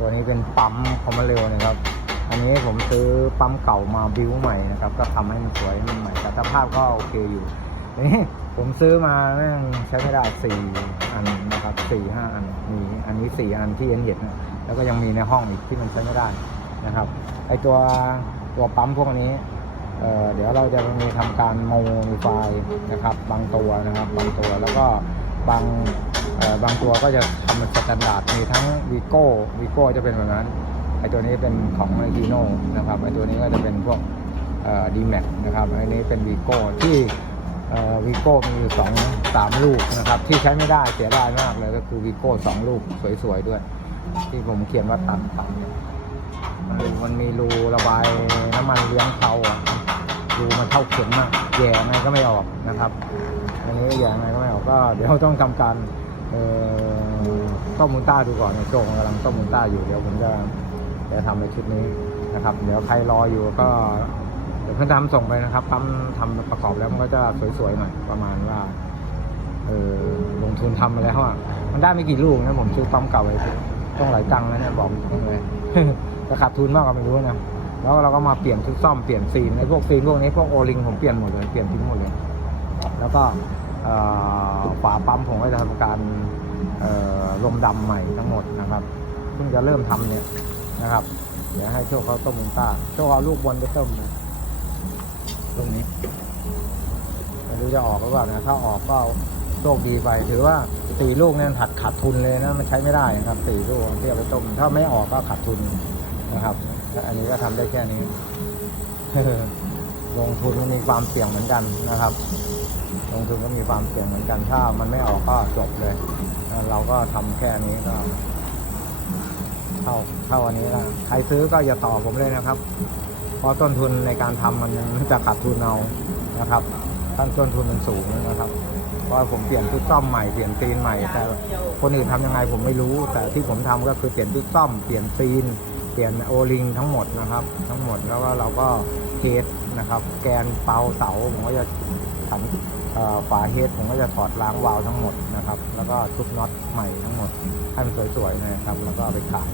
ตัวนี้เป็นปั๊มคอมมาเร็วนะครับ อันนี้ผมซื้อปั๊มเก่ามาบิวใหม่นะครับ ก็ทำให้มันสวยมันใหม่แต่สภาพก็โอเคอยู่นี้ผมซื้อมาแม่งใช้ไม่ได้สี่อันนะครับสี่ห้าอันมีอันนี้สี่อันที่เห็นเห็นนะแล้วก็ยังมีในห้องอีกที่มันใช้ไม่ได้นะครับไอตัวตัวปั๊มพวกนี้เอ่อเดี๋ยวเราจะมีทำการโมดิฟายนะครับ บางตัวนะครับ บางตัวแล้วก็ บางบางตัวก็จะทำเป็นสแตนดาร์ดมีทั้งวีโก้วีโก้จะเป็นแบบนั้นไอตัวนี้เป็นของไอทีโน่นะครับไอตัวนี้ก็จะเป็นพวกดีแม็กนะครับอันนี้เป็นวีโก้ที่วีโก้มีอยู่สองสามลูกนะครับ ที่ใช้ไม่ได้เสียดายมากเลยก็คือวีโก้สองลูกสวยๆด้วย ที่ผมเขียนว่าตัดตัดมันมันมีรูระบายน้ำมันเลี้ยงเขาอะรูมันเท่าเข็มมากแย่ไงก็ไม่ออกนะครับ อันนี้แย่ไง ก็เดี๋ยวต้องทำการเอ่อต้มมูนต้าดูก่อนในโจงกำลังต้มมูนต้าอยู่เดี๋ยวผมจะจะทำในชุดนี้นะครับ เดี๋ยวใครรออยู่ก็เดี๋ยวเพิ่งทำส่งไปนะครับปั๊มทำประกอบแล้วมันก็จะสวยๆหน่อยประมาณว่าเออลงทุนทำมาแล้วอะมันได้ไม่กี่ลูกนะผมซื้อปั๊มเก่าไปต้องหลายตังค์นะเนี่ยบอกตรงเลยจะขาดทุนมากก็ไม่รู้นะแล้วเราก็มาเปลี่ยนชุดซ่อมเปลี่ยนซีนไอ้พวกซีนพวกนี้พวกโอลิงผมเปลี่ยนหมดเลยเปลี่ยนทิ้งหมดเลย แล้วก็ ฝาปั๊มผมก็จะทำการลมดำใหม่ทั้งหมดนะครับเพิ่งจะเริ่มทำเนี่ยนะครับ เดี๋ยวให้โชคเขาต้มมุนต้าโชคเอาลูกบอลไปต้มนะตรงนี้ไม่รู้จะออกหรือเปล่านะถ้าออกก็โชคดีไป ถือว่าสี่ลูกเนี่ยขาดขาดทุนเลยนะมันใช้ไม่ได้นะครับสี่ลูกที่เอาไปต้มถ้าไม่ออกก็ขาดทุนนะครับอันนี้ก็ทำได้แค่นี้ ลงทุนมันมีความเสี่ยงเหมือนกันนะครับ ลงทุนก็มีความเสี่ยงเหมือนกัน ถ้ามันไม่ออกก็จบเลย เราก็ทำแค่นี้ก็เท่าเท่าอันนี้ละใครซื้อก็อย่าต่อผมเลยนะครับ เพราะต้นทุนในการทำมันมันจะขาดทุนเอานะครับต้นต้นทุนมันสูงนะครับเพราะผมเปลี่ยนชุดซ่อมใหม่เปลี่ยนซีนใหม่แต่คนอื่นทำยังไงผมไม่รู้ แต่ที่ผมทำก็คือเปลี่ยนชุดซ่อมเปลี่ยนซีน ลี่ยนโอลิงทั้งหมดนะครับ ทั้งหมดแล้วก็เราก็เทสนะครับ แกนเปาเสาผมก็จะทำเอ่อฝาเฮดผมก็จะถอดล้างวาล์วทั้งหมดนะครับ แล้วก็ชุบน็อตใหม่ทั้งหมดให้มันสวยๆนะครับ แล้วก็ไปขาย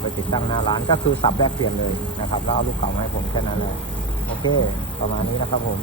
ไปติดตั้งหน้าร้านก็คือสับแลกเปลี่ยนเลยนะครับ แล้วเอาลูกเก่ามาให้ผมแค่นั้นเลยโอเค ประมาณนี้นะครับผม